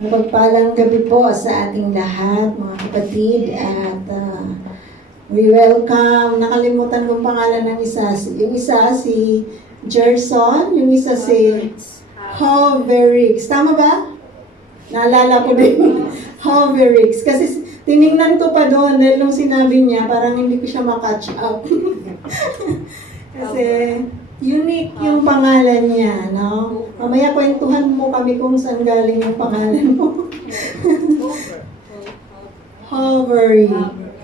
Mapagpalang gabi po sa ating lahat, mga kapatid, at we welcome, nakalimutan kong pangalan ng isa, yung isa si Gerson, yung isa si Hoverix. Tama ba? Naalala ko din, Hoverix. Kasi tiningnan ko pa doon dahil nung sinabi niya, parang hindi ko siya makatch up. Kasi unique yung pangalan niya, no? Mamaya kwentuhan mo kami kung saan galing yung pangalan mo.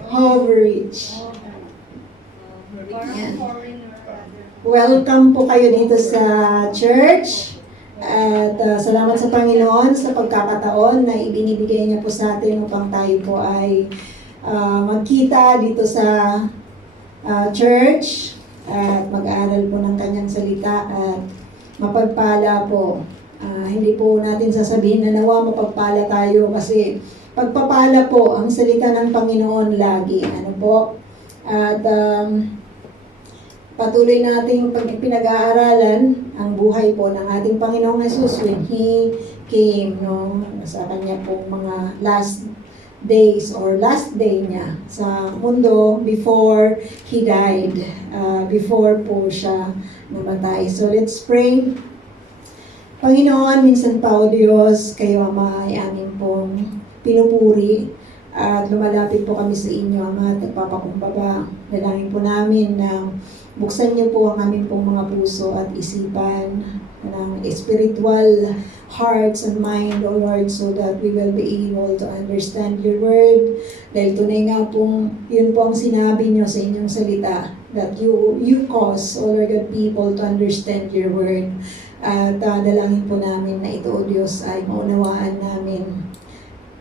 Hoverich. Yan. Welcome po kayo dito sa church. At salamat sa Panginoon sa pagkakataon na ibinibigay niya po sa atin upang tayo po ay magkita dito sa church at mag-aaral po ng kanyang salita at mapagpala po. Hindi po natin sasabihin na nawa mapagpala tayo kasi pagpapala po ang salita ng Panginoon lagi. Ano po? At patuloy nating pinag-aaralan ang buhay po ng ating Panginoong Jesus when He came, no? Sa kanya po mga last days or last day niya sa mundo before He died, before po siya namatay. So let's pray. Panginoon, minsan pa o Diyos, kayo Ama ay amin pong pinupuri at lumalapit po kami sa inyo, Ama, at nagpapakumbaba. Dalangin po namin na buksan niyo po ang aming pong mga puso at isipan ng spiritual hearts and mind, O Lord, so that we will be able to understand your word. Dahil tunay nga pong, yun po ang sinabi niyo sa inyong salita, that you cause, O Lord God, people to understand your word. At dalangin po namin na ito, O Diyos, ay maunawaan namin.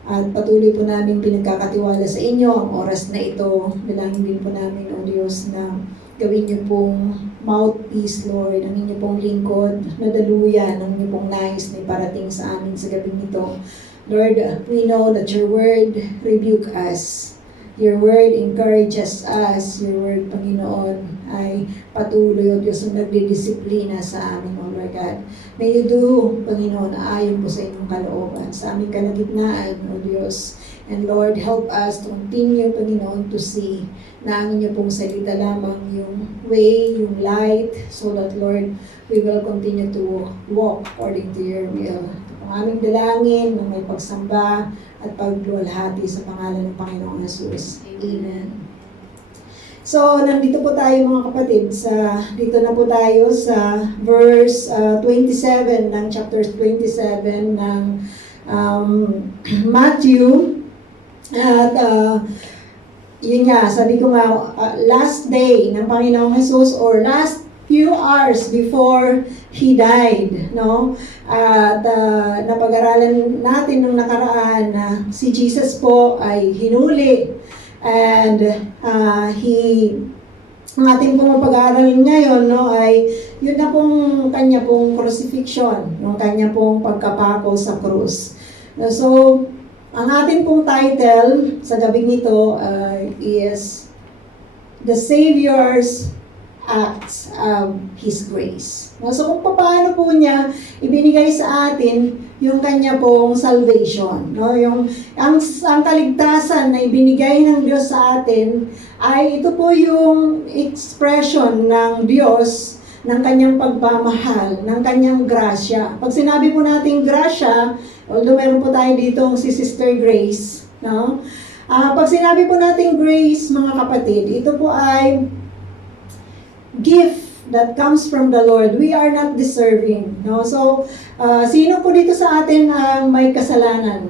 At patuloy po namin pinagkakatiwala sa inyo ang oras na ito. Dalangin din po namin, O Diyos, na gawin niyo pong mouthpiece, Lord, ang inyo pong lingkod, na daluyan, ang inyo pong nais na iparating sa amin sa gabing ito. Lord, we know that your word rebuke us. Your word encourages us. Your word, Panginoon, ay patuloy, O Diyos, ang nagdidisiplina sa amin, O Lord God. May you do, Panginoon, ayon po sa inyong kalooban, sa aming kalagitnaan, O Diyos. And Lord, help us to continue, Panginoon, to see na ang inyo pong salita lamang yung way, yung light, so that, Lord, we will continue to walk according to your will. Ang aming dalangin na may pagsamba at pagluwalhati sa pangalan ng Panginoong Jesus. Amen. So, nandito po tayo mga kapatid, dito na po tayo sa verse 27 ng chapter 27 ng Matthew. At yun nga, sabi ko nga, last day ng Panginoong Jesus or last few hours before He died, no? At napag-aralan natin nung nakaraan na si Jesus po ay hinuli and ang ating pong pag-aaral ngayon, no, ay yun na pong kanya pong crucifixion, yung kanya pong pagkapako sa krus. So, ang ating pong title sa gabing ito is The Savior's Acts of His Grace. So kung paano po niya ibinigay sa atin yung kanya pong salvation. No? Ang kaligtasan na ibinigay ng Diyos sa atin ay ito po yung expression ng Diyos ng kanyang pagmamahal, ng kanyang grasya. Pag sinabi po natin grasya, although meron po tayo dito si Sister Grace, no? Pag sinabi po natin grace, mga kapatid, ito po ay gift that comes from the Lord. We are not deserving, no? So, sino po dito sa atin ang may kasalanan?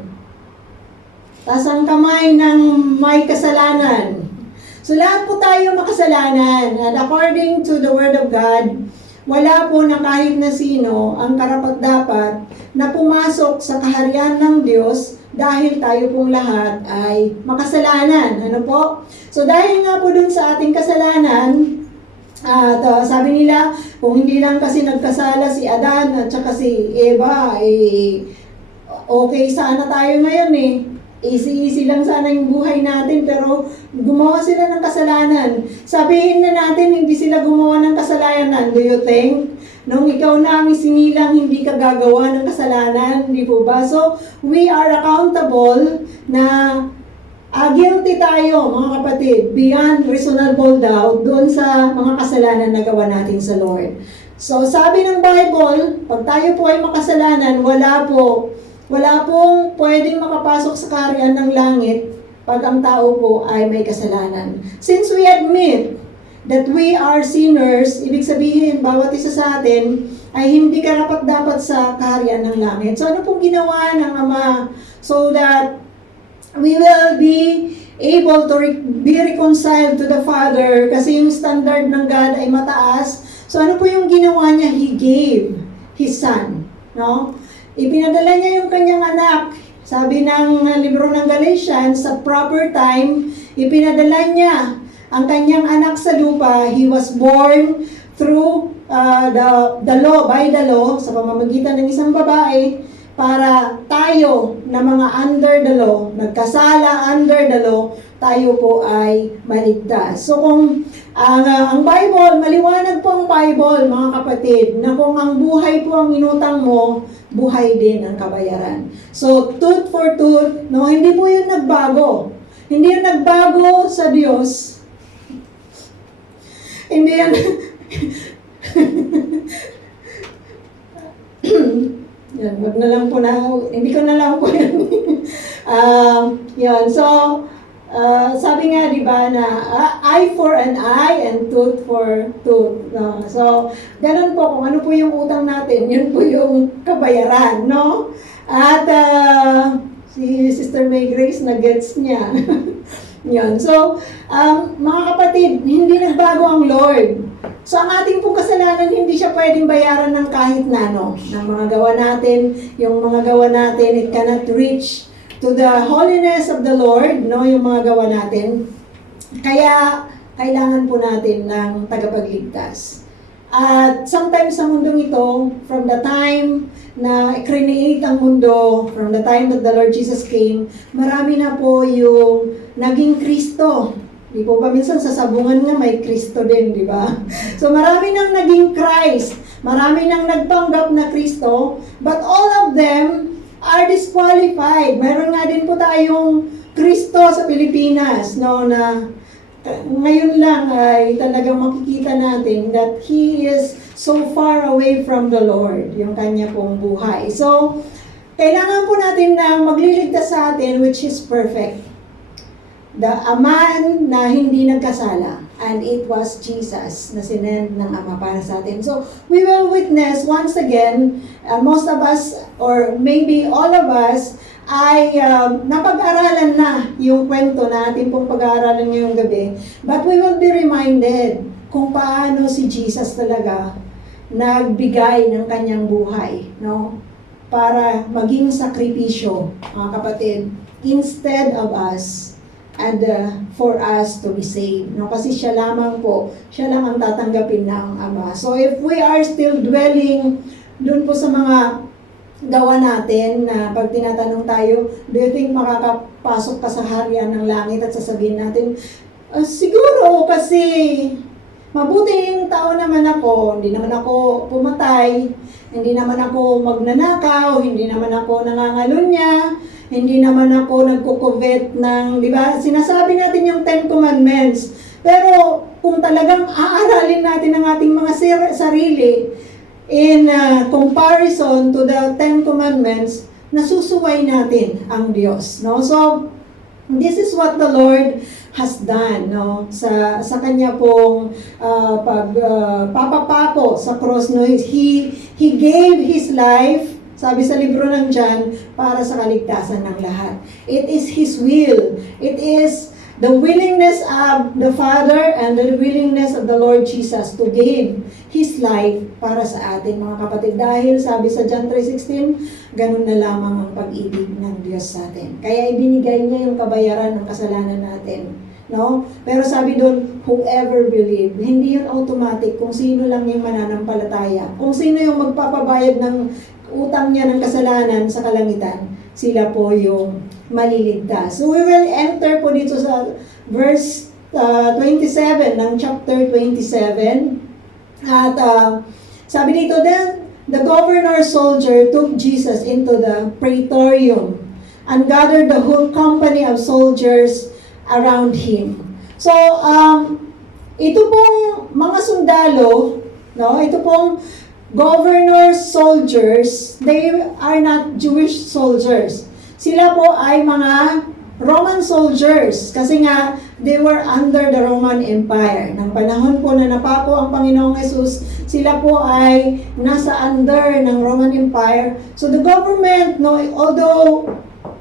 Taas ang kamay ng may kasalanan. So, lahat po tayo makasalanan. And according to the Word of God, wala po na kahit na sino ang karapat-dapat na pumasok sa kaharian ng Diyos dahil tayo pong lahat ay makasalanan. Ano po? So dahil nga po dun sa ating kasalanan, sabi nila, kung hindi lang kasi nagkasala si Adan at saka si Eva, okay sana tayo ngayon eh. easy lang sana yung buhay natin, pero gumawa sila ng kasalanan. Sabihin na natin, hindi sila gumawa ng kasalanan. Do you think? Nung ikaw na ang sinilang, hindi ka gagawa ng kasalanan, di po ba? So, we are accountable na guilty tayo, mga kapatid, beyond reasonable doubt, doon sa mga kasalanan na gawa natin sa Lord. So, sabi ng Bible, pag tayo po ay makasalanan, wala pong pwedeng makapasok sa kaharian ng langit pag ang tao po ay may kasalanan. Since we admit that we are sinners, ibig sabihin, bawat isa sa atin ay hindi karapat-dapat sa kaharian ng langit. So, ano pong ginawa ng Ama so that we will be able to be reconciled to the Father, kasi yung standard ng God ay mataas. So, ano po yung ginawa niya? He gave His Son. No? Ipinadala niya yung kanyang anak. Sabi ng libro ng Galatians, sa proper time, ipinadala niya ang kanyang anak sa lupa. He was born through the law, by the law, sa pamamagitan ng isang babae, para tayo na mga under the law, nagkasala under the law, tayo po ay maligtas. So kung ang Bible, maliwanag po ang Bible, mga kapatid, na kung ang buhay po ang inutang mo, buhay din ang kabayaran. So tooth for tooth, no, hindi po yun nagbago. Hindi yun nagbago sa Diyos. Hindi yan. Yan, wag na lang po na, hindi ko na lang po yan. Yan, so, sabi nga, di ba, na eye for an eye and tooth for tooth. No? So, ganun po, kung ano po yung utang natin, yun po yung kabayaran, no? At si Sister May Grace, na-gets niya. Yun. So, mga kapatid, hindi nagbago ang Lord. So, ang ating pong kasalanan, hindi siya pwedeng bayaran ng kahit na, no? Ng mga gawa natin, yung mga gawa natin, it cannot reach to the holiness of the Lord, no? Yung mga gawa natin. Kaya, kailangan po natin ng tagapagligtas. At sometimes sa mundong ito, from the time na create ang mundo, from the time that the Lord Jesus came, marami na po yung naging Kristo. Di po ba minsan sa sabungan nga may Kristo din, di ba? So marami nang naging Christ, marami nang nagpanggap na Kristo, but all of them are disqualified. Meron nga din po tayong Kristo sa Pilipinas, no, na ngayon lang ay talagang makikita natin that He is so far away from the Lord, yung kanya pong buhay. So, kailangan po natin na magliligtas sa atin, which is perfect. A man na hindi nagkasala, and it was Jesus na sinend ng Ama para sa atin. So, we will witness once again, most of us, or maybe all of us, ay napag-aralan na yung kwento natin pong pag-aaralan ngayong gabi. But we will be reminded kung paano si Jesus talaga nagbigay ng kanyang buhay, no? Para maging sakripisyo, mga kapatid, instead of us, and for us to be saved. No? Kasi siya lamang po, siya lang ang tatanggapin ng Ama. So if we are still dwelling dun po sa mga gawa natin, na pag tinatanong tayo, do you think makakapasok ka sa harian ng langit, at sasabihin natin, siguro kasi mabuting tao naman ako, hindi naman ako pumatay, hindi naman ako magnanakaw, hindi naman ako nangangalunya, hindi naman ako nagko-covet ng, di ba? Sinasabi natin yung 10 Commandments. Pero kung talagang aaralin natin ang ating mga sarili in comparison to the 10 Commandments, nasusuway natin ang Diyos, no? So, this is what the Lord has done, no? Sa kanya pong papapako sa cross, no? He gave His life, sabi sa libro ng John, para sa kaligtasan ng lahat. It is His will. It is the willingness of the Father and the willingness of the Lord Jesus to give His life para sa atin, mga kapatid. Dahil sabi sa John 3:16, ganun na lamang ang pag-ibig ng Diyos sa atin. Kaya ibinigay niya yung kabayaran ng kasalanan natin. No? Pero sabi doon, whoever believe, hindi yun automatic kung sino lang yung mananampalataya. Kung sino yung magpapabayad ng utang niya ng kasalanan sa kalangitan, sila po yung maliligtas. So we will enter po dito sa verse 27 ng chapter 27. At sabi dito, then the governor soldier took Jesus into the praetorium and gathered the whole company of soldiers around him. So, ito pong mga sundalo, no, ito pong governor soldiers, they are not Jewish soldiers. Sila po ay mga Roman soldiers kasi nga they were under the Roman Empire. Nang panahon po na napako ang Panginoong Jesus, sila po ay nasa under ng Roman Empire. So the government, no, although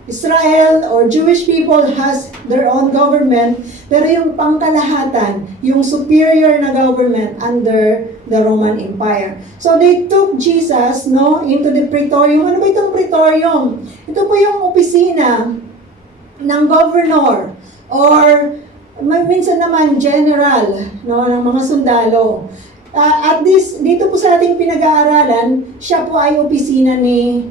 Israel or Jewish people has their own government, pero yung pangkalahatan, yung superior na government under the Roman Empire. So they took Jesus, no, into the praetorium. Ano ba itong praetorium? Ito po yung opisina ng governor or minsan naman general, no, ng mga sundalo. At dito po sa ating pinag-aaralan, siya po ay opisina ni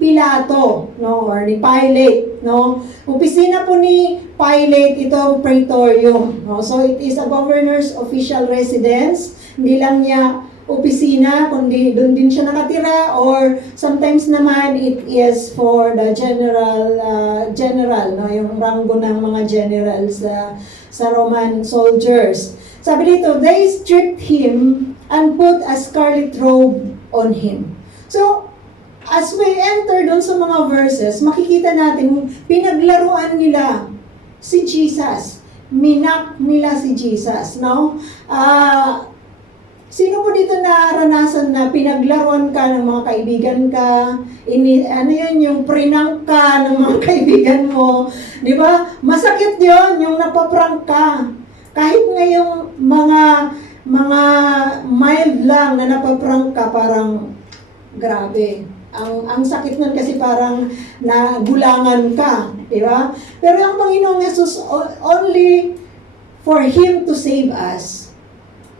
Pilato, no, or ni Pilate, no. Opisina po ni Pilate itong praetorium, no. So it is a governor's official residence. Hindi lang niya opisina, kundi doon din siya nakatira, or sometimes naman it is for the general, no, yung ranggo ng mga generals sa Roman soldiers. Sabi dito, they stripped him and put a scarlet robe on him. So, as we enter doon sa mga verses, makikita natin, pinaglaruan nila si Jesus. Minak nila si Jesus, no? Sino po dito naranasan na pinaglaruan ka ng mga kaibigan ka? Yung prank ka ng mga kaibigan mo? Di ba? Masakit yon yung napaprank ka. Kahit ngayong mga mild lang na napaprank ka, parang grabe. Ang sakit nun kasi parang nagulangan ka. Di ba? Pero ang Panginoong Jesus, only for Him to save us,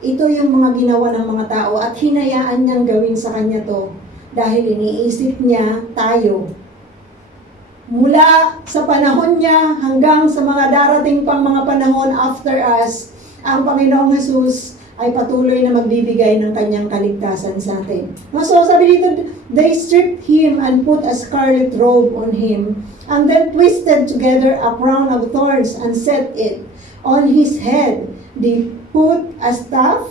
ito yung mga ginawa ng mga tao at hinayaan niyang gawin sa kanya to dahil iniisip niya tayo. Mula sa panahon niya hanggang sa mga darating pang mga panahon after us, ang Panginoong Jesus ay patuloy na magbibigay ng kanyang kaligtasan sa atin. So sabi dito, they stripped him and put a scarlet robe on him and then twisted together a crown of thorns and set it on his head. They put a staff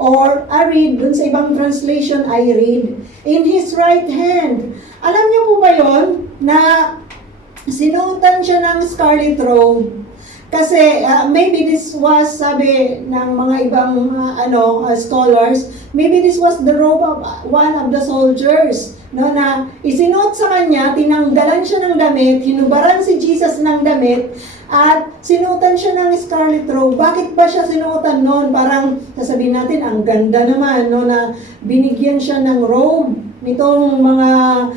or a reed, dun sa ibang translation ay reed, in his right hand. Alam niyo po ba yon na sinuotan siya ng scarlet robe? Kasi maybe this was, sabi ng mga ibang scholars, maybe this was the robe of one of the soldiers, no, na isinuot sa kanya, tinanggalan siya ng damit, hinubaran si Jesus ng damit, at sinuotan siya ng scarlet robe. Bakit ba siya sinuotan noon? Parang sasabihin natin, ang ganda naman, no, na binigyan siya ng robe nitong mga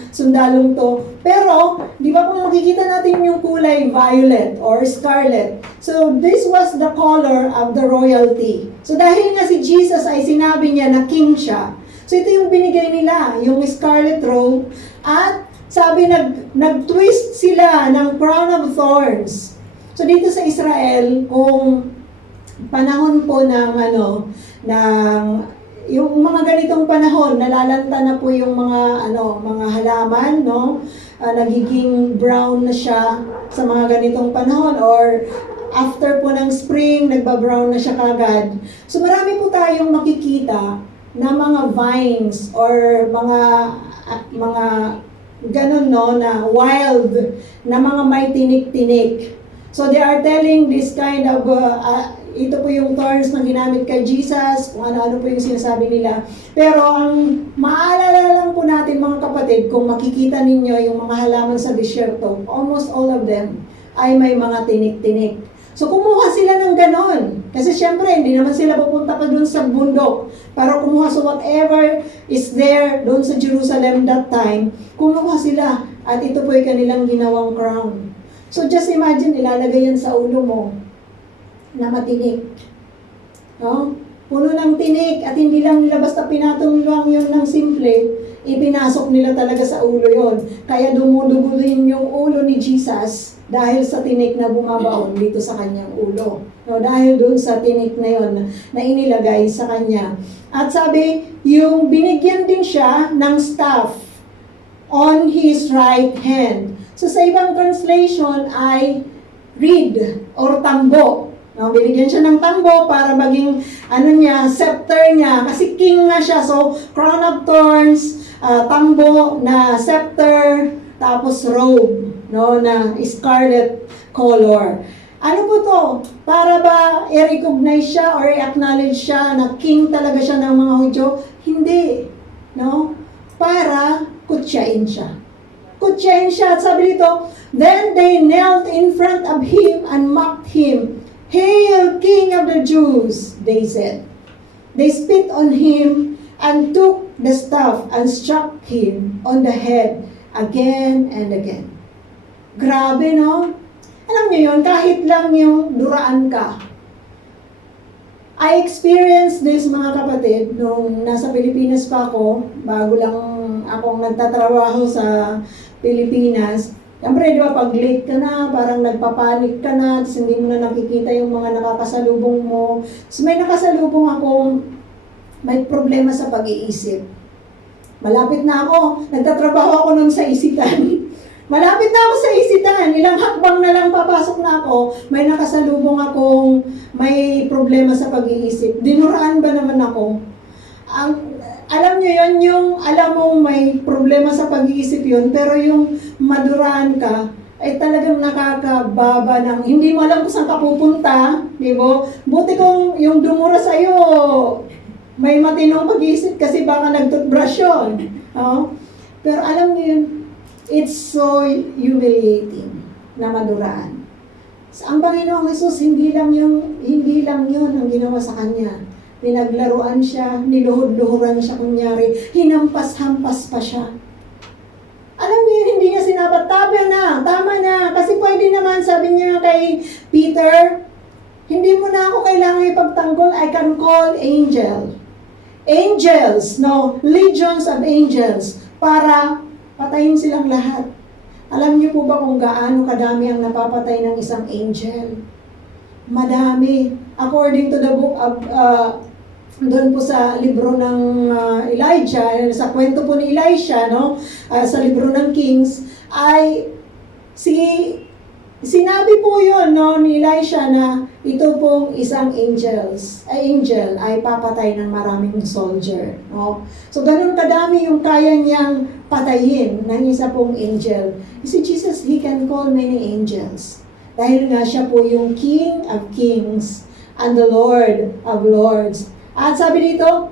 sundalong to. Pero, di ba kung makikita natin yung kulay violet or scarlet? So, this was the color of the royalty. So, dahil nga si Jesus ay sinabi niya na king siya, so ito yung binigay nila, yung scarlet robe, at sabi nag-twist sila ng crown of thorns. So dito sa Israel, kung panahon po ng yung mga ganitong panahon, nalalanta na po yung mga halaman, no? Nagiging brown na siya sa mga ganitong panahon, or after po ng spring, nagbabrown na siya kagad. So marami po tayong makikita na mga vines or mga ganun, no, na wild na mga may tinik-tinik. So they are telling this kind of, ito po yung thorns na ginamit kay Jesus, kung ano-ano po yung sinasabi nila. Pero ang maalala lang po natin mga kapatid, kung makikita ninyo yung mga halaman sa disyerto, almost all of them ay may mga tinik-tinik. So kumuha sila ng ganon. Kasi syempre, hindi naman sila pupunta pa dun sa bundok para kumuha. So whatever is there doon sa Jerusalem that time, kumuha sila. At ito po yung kanilang ginawang crown. So just imagine, ilalagay yan sa ulo mo na matinik. No? puno ng tinik at hindi lang nila basta pinatong lang yun ng simple, ipinasok nila talaga sa ulo yon. Kaya dumudugo din yung ulo ni Jesus dahil sa tinik na bumabaon dito sa kanyang ulo. No, dahil doon sa tinik na yon na inilagay sa kanya. At sabi, yung binigyan din siya ng staff on his right hand. So sa ibang translation ay reed or tambo. No, binigyan siya ng tambo para maging scepter niya kasi king na siya. So crown of thorns, tambo na scepter, tapos robe, no, na scarlet color. Ano po to? Para ba i-recognize siya or i-acknowledge siya na king talaga siya ng mga Hudyo? Hindi, no? Para kutyain siya. Kutyain siya at sabi dito, then they knelt in front of him and mocked him. Hail, King of the Jews, they said. They spit on him and took the staff and struck him on the head again and again. Grabe, no? Alam niyo yun, kahit lang yung duraan ka. I experienced this, mga kapatid, nung nasa Pilipinas pa ako, bago lang akong nagtatrabaho sa Pilipinas. Siyempre, di ba, pag late ka na, parang nagpapanik ka na, tapos hindi mo na nakikita yung mga nakakasalubong mo. So, may nakasalubong akong may problema sa pag-iisip. Malapit na ako, nagtatrabaho ako nun sa isitan. Malapit na ako sa isitan, ilang hakbang na lang papasok na ako, may nakasalubong akong may problema sa pag-iisip. Dinuraan ba naman ako? Alam nyo yun, yung alam mong may problema sa pag-iisip yun, pero yung maduraan ka, ay talagang nakakababa ng, hindi mo alam kung saan ka pupunta, di ba? Buti kung yung dumura sa'yo, may matinong pag-iisip kasi baka nag-toothbrush yun. Pero alam nyo yun, it's so humiliating na maduraan. Ang Panginoong Jesus, hindi lang yun ang ginawa sa kanya. Pinaglaruan siya, niluhod-luhuran siya kunyari, hinampas-hampas pa siya. Alam niyo, hindi niya sinabat, tama na, kasi pwede naman, sabi niya kay Peter, hindi mo na ako kailangan ipagtanggol, I can call angels, no, legions of angels, para patayin silang lahat. Alam niyo po ba kung gaano kadami ang napapatay ng isang angel? Madami. According to the book of doon po sa libro ng Elijah, sa kwento po ni Elisha, no, sa libro ng Kings, ay sinabi po yon, no, ni Elisha na ito pong isang angel ay papatay ng maraming soldier. No? So ganun kadami yung kaya niyang patayin ng isa pong angel. You see, Jesus, He can call many angels. Dahil nga siya po yung King of Kings and the Lord of Lords. At sabi dito,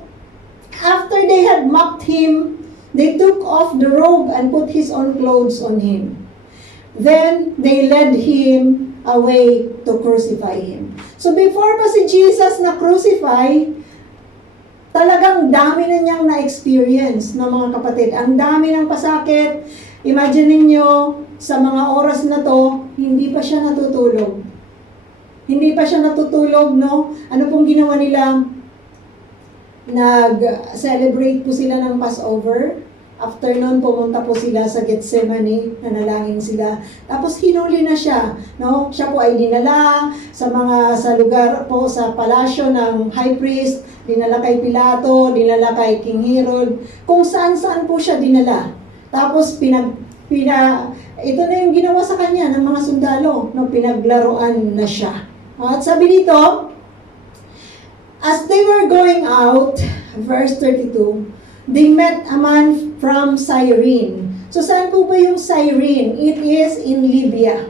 after they had mocked him, they took off the robe and put his own clothes on him. Then they led him away to crucify him. So before pa si Jesus na crucify, talagang dami na niyang na-experience ng mga kapatid. Ang dami ng pasakit. Imagine niyo sa mga oras na to, hindi pa siya natutulog. Hindi pa siya natutulog, no? Ano pong ginawa nila? Nag-celebrate po sila ng Passover. After nun, pumunta po sila sa Gethsemane, nanalangin sila. Tapos hinuli na siya, no? Siya po ay dinala sa lugar po sa palasyo ng high priest, dinala kay Pilato, dinala kay King Herod, kung saan-saan po siya dinala. Tapos ito na yung ginawa sa kanya ng mga sundalo, no? Pinaglaruan na siya. At sabi dito, as they were going out, verse 32, they met a man from Cyrene. So, saan po ba yung Cyrene? It is in Libya.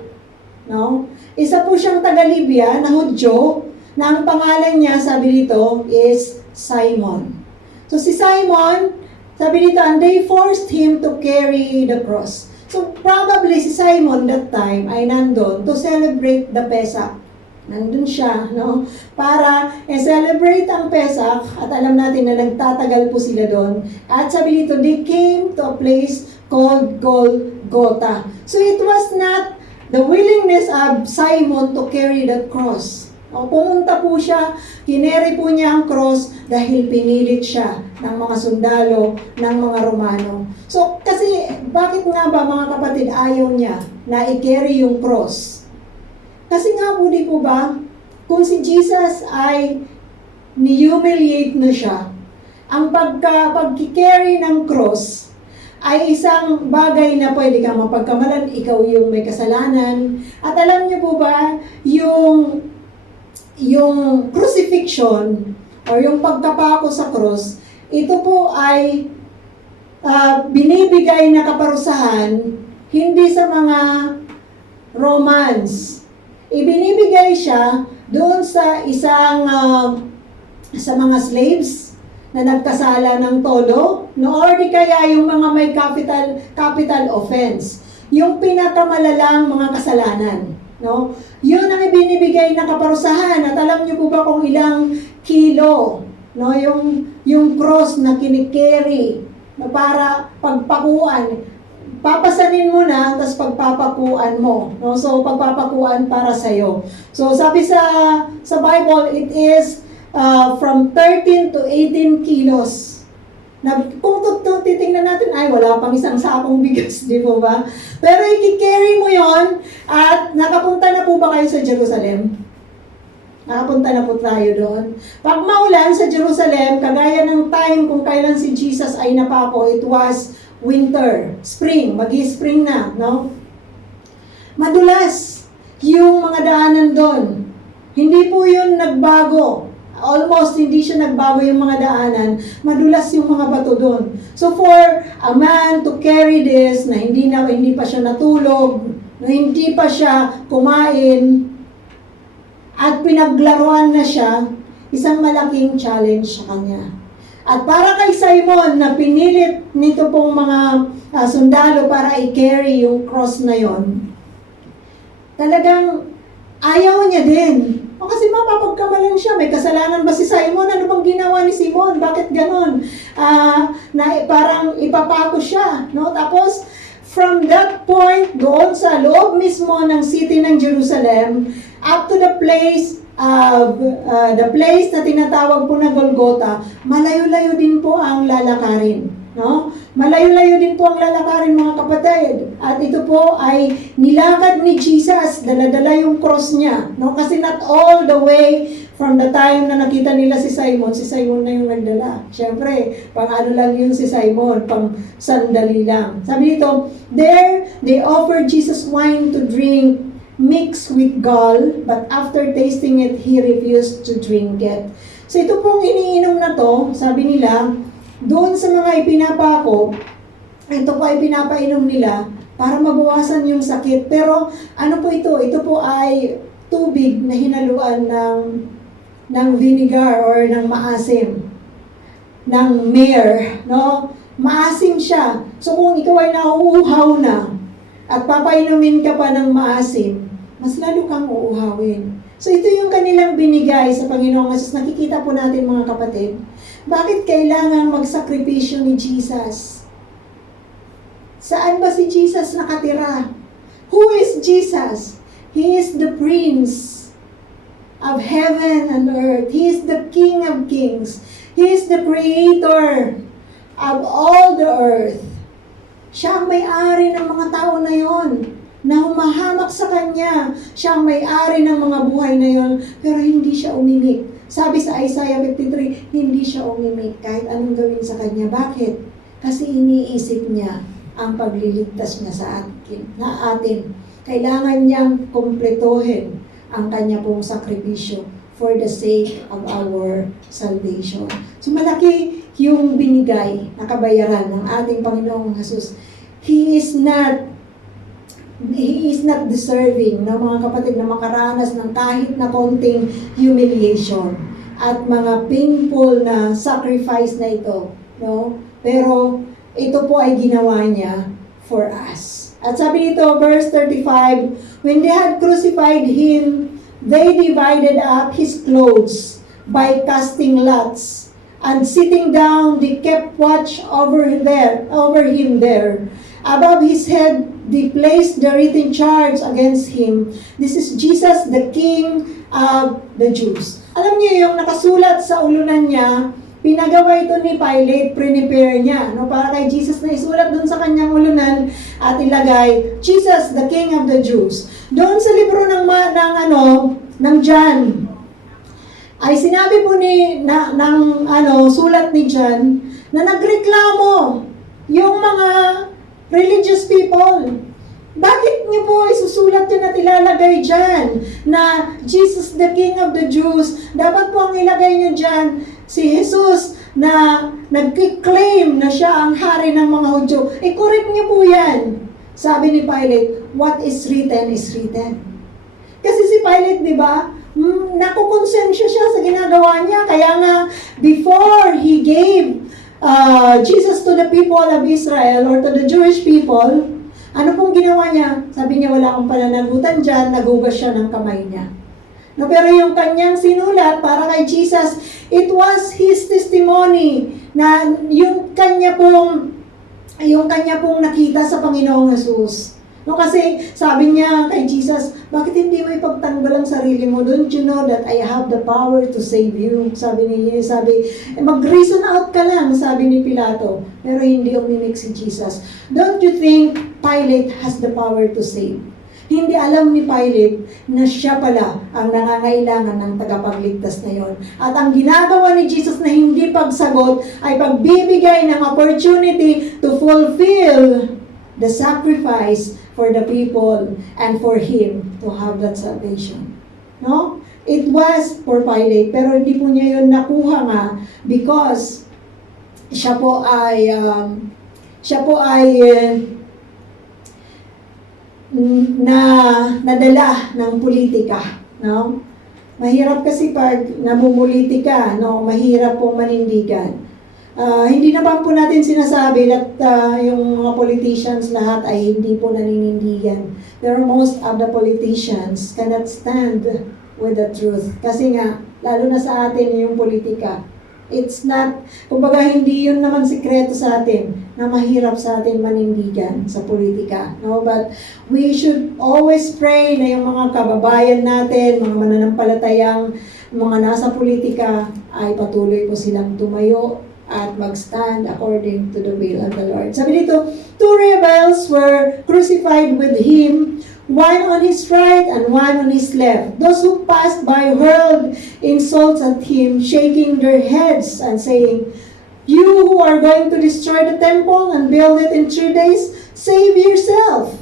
No? Isa po siyang taga-Libya na Hudyo, na ang pangalan niya, sabi dito, is Simon. So, si Simon, sabi dito, and they forced him to carry the cross. So, probably si Simon that time ay nandun to celebrate the Pesach. Nandun siya, no? Para celebrate ang Pesach, at alam natin na nagtatagal po sila doon. At sabi dito, they came to a place called Golgotha. So it was not the willingness of Simon to carry the cross. O, pumunta po siya, kineri po niya ang cross dahil pinilit siya ng mga sundalo, ng mga Romano. So, kasi bakit nga ba mga kapatid ayaw niya na i-carry yung cross? Kasi nga po, di po ba, kung si Jesus ay ni-humiliate na siya, ang pag-carry ng cross ay isang bagay na pwede kang mapagkamalan, ikaw yung may kasalanan. At alam niyo po ba, yung crucifixion or yung pagkapako sa cross, ito po ay binibigay na kaparusahan hindi sa mga Romans. Ibinibigay siya doon sa isang sa mga slaves na nagkasala ng todo, no? Or di kaya yung mga may capital offense, yung pinakamalalang mga kasalanan, no? Yun ang ibinibigay na kaparusahan. At alam niyo po ba kung ilang kilo, no, yung cross na kinikerry na para pagpakuan, papasanin mo na, tapos pagpapakuan mo, no? So pagpapakuan para sa'yo. So sabi sa Bible, it is from 13 to 18 kilos. Na, kung titingnan natin, ay wala pang isang sakong bigas, di po ba? Pero i-carry mo yon. At nakapunta na po ba kayo sa Jerusalem? Nakapunta na po tayo doon. Pag maulan sa Jerusalem, kagaya ng time kung kailan si Jesus ay napako, it was winter, spring, magi-spring na, no? Madulas yung mga daanan doon. Hindi po yun nagbago. Almost hindi siya nagbago yung mga daanan, madulas yung mga bato doon. So for a man to carry this, na hindi pa siya natulog, na hindi pa siya kumain, at pinaglaruan na siya, isang malaking challenge sa kanya. At para kay Simon, na pinilit nito pong mga sundalo para i-carry yung cross na yon, talagang ayaw niya din. O kasi mapapagkamalan siya, may kasalanan ba si Simon? Ano bang ginawa ni Simon? Bakit ganon? Na parang ipapako siya, no? Tapos, from that point, doon sa loob mismo ng city ng Jerusalem, up to the place na tinatawag po na Golgotha, malayo-layo din po ang lalakarin. No? Malayo-layo din po ang lalakarin, mga kapatid. At ito po ay nilakad ni Jesus, dala-dala yung cross niya. No? Kasi not all the way from the time na nakita nila si Simon na yung nagdala. Siyempre, pang ano lang yun si Simon, pang sandali lang. Sabi dito, there they offered Jesus wine to drink mixed with gall, but after tasting it, he refused to drink it. So ito pong iniinom na to, sabi nila, doon sa mga ipinapako, ito po ay pinapainom nila para mabawasan yung sakit. Pero ano po ito? Ito po ay tubig na hinaluan ng vinegar or ng maasim, ng myrrh, no? Maasim siya. So kung ikaw ay nauuhaw na at papainumin ka pa ng maasim, mas lalo kang uuhawin. So ito yung kanilang binigay sa Panginoong Jesus. Nakikita po natin, mga kapatid, bakit kailangan magsakripisyo ni Jesus? Saan ba si Jesus nakatira? Who is Jesus? He is the Prince of heaven and earth. He is the King of kings. He is the Creator of all the earth. Siya ang may-ari ng mga tao na yon, na humahamak sa Kanya. Siya ang may-ari ng mga buhay na yon, pero hindi siya umimik. Sabi sa Isaiah 53, hindi siya umimik kahit anong gawin sa Kanya. Bakit? Kasi iniisip niya ang pagliligtas niya sa atin. Kailangan niyang kumpletuhin ang Kanya pong sakripisyo for the sake of our salvation. So malaki yung binigay na kabayaran ng ating Panginoong Jesus. He is not deserving na, mga kapatid, na makaranas ng kahit na konting humiliation at mga painful na sacrifice na ito, no? Pero ito po ay ginawa niya for us. At sabi dito, verse 35, when they had crucified him, they divided up his clothes by casting lots, and sitting down, they kept watch over him there. Above his head, they placed the written charge against him. This is Jesus, the King of the Jews. Alam niyo yung nakasulat sa ulunan niya, pinagawa ito ni Pilate, prepare niya. No, para kay Jesus na isulat dun sa kanyang ulunan at ilagay, Jesus, the King of the Jews. Doon sa libro ng John, ay sinabi po sulat ni John na nagreklamo yung mga religious people. Bakit niyo po isusulat yun at ilalagay dyan na Jesus the King of the Jews? Dapat po ang ilagay niyo dyan si Jesus na nag-claim na siya ang hari ng mga Hudyo. I-correct niyo po yan. Sabi ni Pilate, what is written is written. Kasi si Pilate, di ba, nakukonsensya siya sa ginagawa niya. Kaya nga, before he gave Jesus to the people of Israel or to the Jewish people, ano pong ginawa niya? Sabi niya, wala akong pananagutan dyan, nagugas siya ng kamay niya. No, pero yung kanyang sinulat para kay Jesus, it was his testimony na yung kanya pong nakita sa Panginoong Jesus. No, kasi sabi niya kay Jesus, bakit hindi mo ipagtanggol ang sarili mo? Don't you know that I have the power to save you? Sabi mag-reason out ka lang, sabi ni Pilato. Pero hindi umimik si Jesus. Don't you think Pilate has the power to save? Hindi alam ni Pilate na siya pala ang nangangailangan ng tagapagligtas na yon. At ang ginagawa ni Jesus na hindi pagsagot ay pagbibigay ng opportunity to fulfill the sacrifice for the people and for him to have that salvation. No? It was for Pilate, pero hindi po niya yun nakuha nga because siya po ay nadala ng politika, no? Mahirap kasi pag namumulitika, no? Mahirap pong manindigan. Hindi naman po natin sinasabi that yung mga politicians lahat ay hindi po naninindigan. Pero most of the politicians cannot stand with the truth. Kasi nga, lalo na sa atin yung politika, it's not, kumbaga hindi yun naman sikreto sa atin na mahirap sa atin manindigan sa politika. No? But we should always pray na yung mga kababayan natin, mga mananampalatayang mga nasa politika ay patuloy po silang tumayo at mag-stand according to the will of the Lord. Sabi dito, 2 rebels were crucified with him, one on his right and one on his left. Those who passed by hurled insults at him, shaking their heads and saying, "You who are going to destroy the temple and build it in 3 days, save yourself.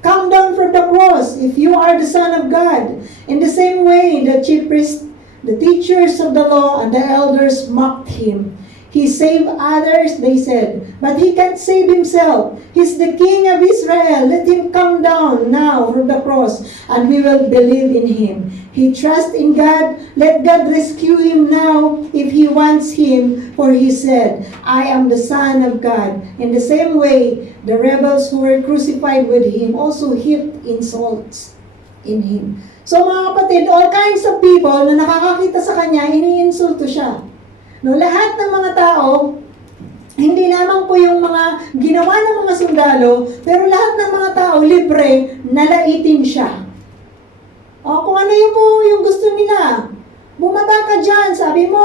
Come down from the cross if you are the Son of God." In the same way, the chief priests, the teachers of the law, and the elders mocked him. He saved others, they said, but he can't save himself. He's the King of Israel. Let him come down now from the cross, and we will believe in him. He trusts in God. Let God rescue him now if he wants him, for he said, "I am the Son of God." In the same way, the rebels who were crucified with him also heaped insults in him. So mga kapatid, all kinds of people na nakakakita sa kanya, iniinsulto siya. No, lahat ng mga tao, hindi lamang po yung mga ginawa ng mga sundalo, pero lahat ng mga tao libre, nalaitin siya. O kung ano yung po yung gusto nila, bumaba ka dyan, sabi mo,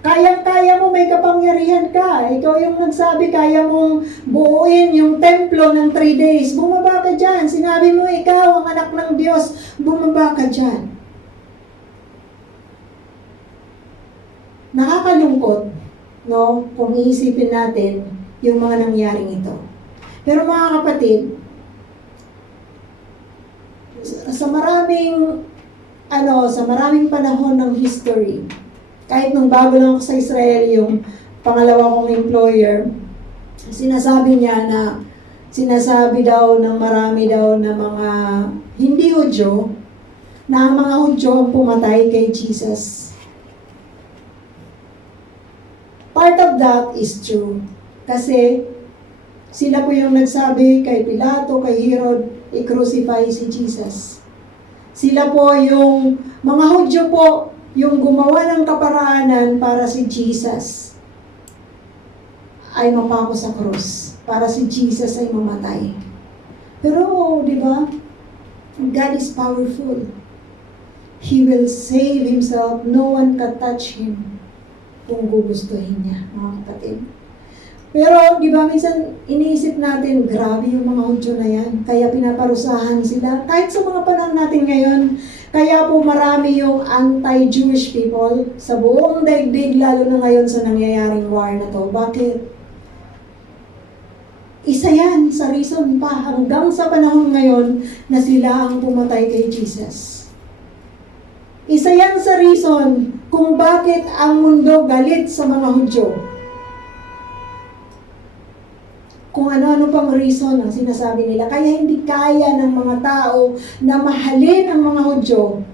kayang-kaya mo, may kapangyarihan ka. Ikaw yung nagsabi, kaya mong buuin yung templo ng 3 days. Bumaba ka dyan. Sinabi mo, ikaw ang anak ng Diyos. Bumaba ka dyan. Nakakalungkot, no, kung iisipin natin yung mga nangyaring ito. Pero mga kapatid, sa maraming panahon ng history, kahit nung bago lang ako sa Israel, yung pangalawa kong employer, sinasabi daw ng marami daw na mga hindi Hudyo, na ang mga Hudyo ang pumatay kay Jesus. Part of that is true. Kasi sila po yung nagsabi kay Pilato, kay Herod, i-crucify si Jesus. Sila po yung mga Hudyo po, yung gumawa ng kaparaanan para si Jesus ay mapako sa krus. para si Jesus ay mamatay. Pero, di ba? God is powerful. He will save Himself. No one can touch Him kung gugustuhin niya, mga kapatid. Pero, di ba, minsan iniisip natin, grabe yung mga Hudyo na yan. Kaya pinaparusahan sila. Kahit sa mga panahon natin ngayon, kaya po marami yung anti-Jewish people sa buong daigdig, lalo na ngayon sa nangyayaring war na to. Bakit? Isa yan sa reason pa hanggang sa panahon ngayon na sila ang pumatay kay Jesus. Isa yan sa reason kung bakit ang mundo galit sa mga Hudyo. Kung ano-ano pang reason ang sinasabi nila. Kaya hindi kaya ng mga tao na mahalin ang mga Hudyo.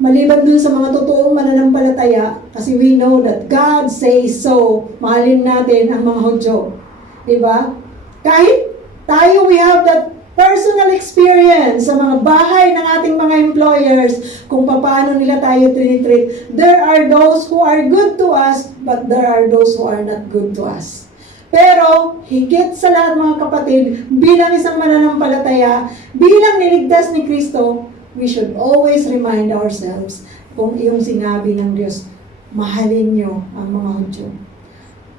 Maliban dun sa mga totoong mananampalataya, kasi we know that God says so. Mahalin natin ang mga Hudyo. Diba? Kahit tayo, we have that personal experience sa mga bahay ng ating mga employers kung paano nila tayo tinitreat. There are those who are good to us, but there are those who are not good to us. Pero, higit sa lahat mga kapatid, bilang isang mananampalataya, bilang niligtas ni Kristo, we should always remind ourselves kung iyong sinabi ng Diyos, mahalin niyo ang mga Hudyo.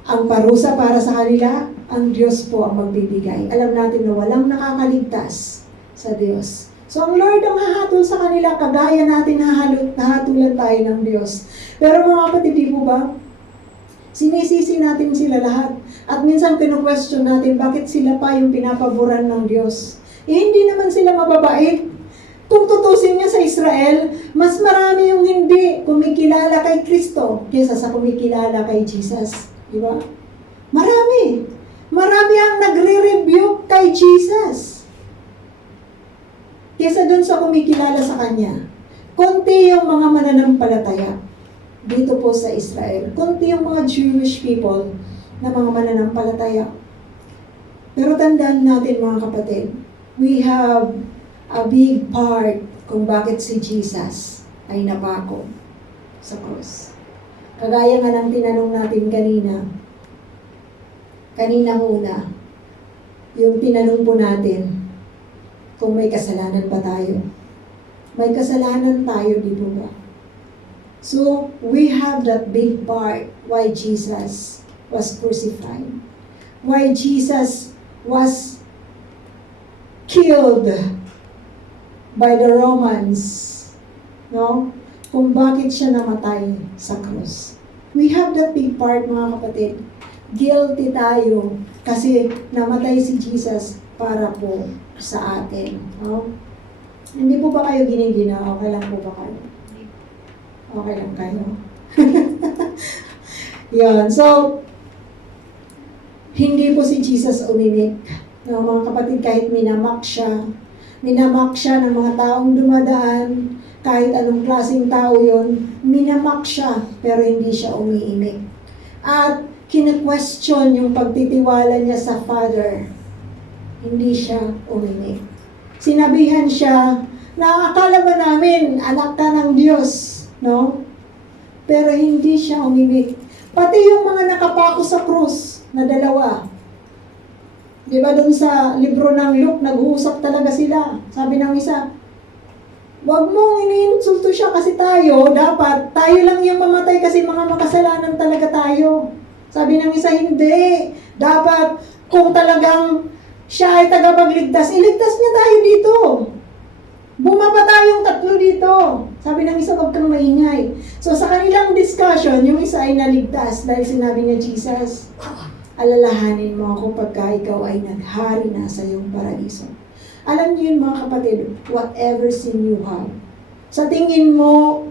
Ang parusa para sa kanila, ang Diyos po ang magbibigay. Alam natin na walang nakakaligtas sa Diyos. So, ang Lord ang hahatol sa kanila, kagaya natin hahatulan tayo ng Diyos. Pero mga kapatid, di po ba? Sinisisi natin sila lahat. At minsan pinu-question natin bakit sila pa yung pinapaboran ng Diyos. Hindi naman sila mababait. Kung tutusin niya sa Israel, mas marami yung hindi kumikilala kay Kristo kaysa sa kumikilala kay Jesus. Di ba? Marami. Marami ang nagre-rebuke kay Jesus kaysa dun sa kumikilala sa Kanya. Kunti yung mga mananampalataya dito po sa Israel. Kunti yung mga Jewish people na mga mananampalataya. Pero tandaan natin mga kapatid, we have a big part kung bakit si Jesus ay napako sa cross. Kagaya nga ng tinanong natin kanina una, yung tinanong po natin kung may kasalanan ba tayo. May kasalanan tayo, di ba? So, we have that big part why Jesus was crucified. Why Jesus was killed by the Romans. No? Kung bakit siya namatay sa krus. We have that big part, mga kapatid. Guilty tayo kasi namatay si Jesus para po sa atin. No? Hindi po ba kayo ginigina? Okay lang po ba kayo? Okay lang kayo. Yan. So, hindi po si Jesus umimik. No, mga kapatid, kahit minamak siya ng mga taong dumadaan, kahit anong klaseng tao yon, minamak siya, pero hindi siya umiimik. At kine-question yung pagtitiwala niya sa Father, hindi siya umimik. Sinabihan siya na akala ba namin anak ka ng Diyos, no? Pero hindi siya umimik. Pati yung mga nakapako sa krus na dalawa. Di ba dun sa libro ng Luke, nag-uusap talaga sila. Sabi ng isa, wag mong iniinsulto siya kasi tayo lang yung mamatay kasi mga makasalanan talaga tayo. Sabi ng isa, hindi. Dapat kung talagang siya ay tagapagligtas, iligtas niya tayo dito. Bumaba tayong 3 dito. Sabi ng isa, wag kang maingay. So sa kanilang discussion, yung isa ay naligtas dahil sinabi niya, Jesus, alalahanin mo ako pagka ikaw ay naghari na sa iyong paraiso. Alam niyo yun mga kapatid, whatever sin you have. Sa tingin mo,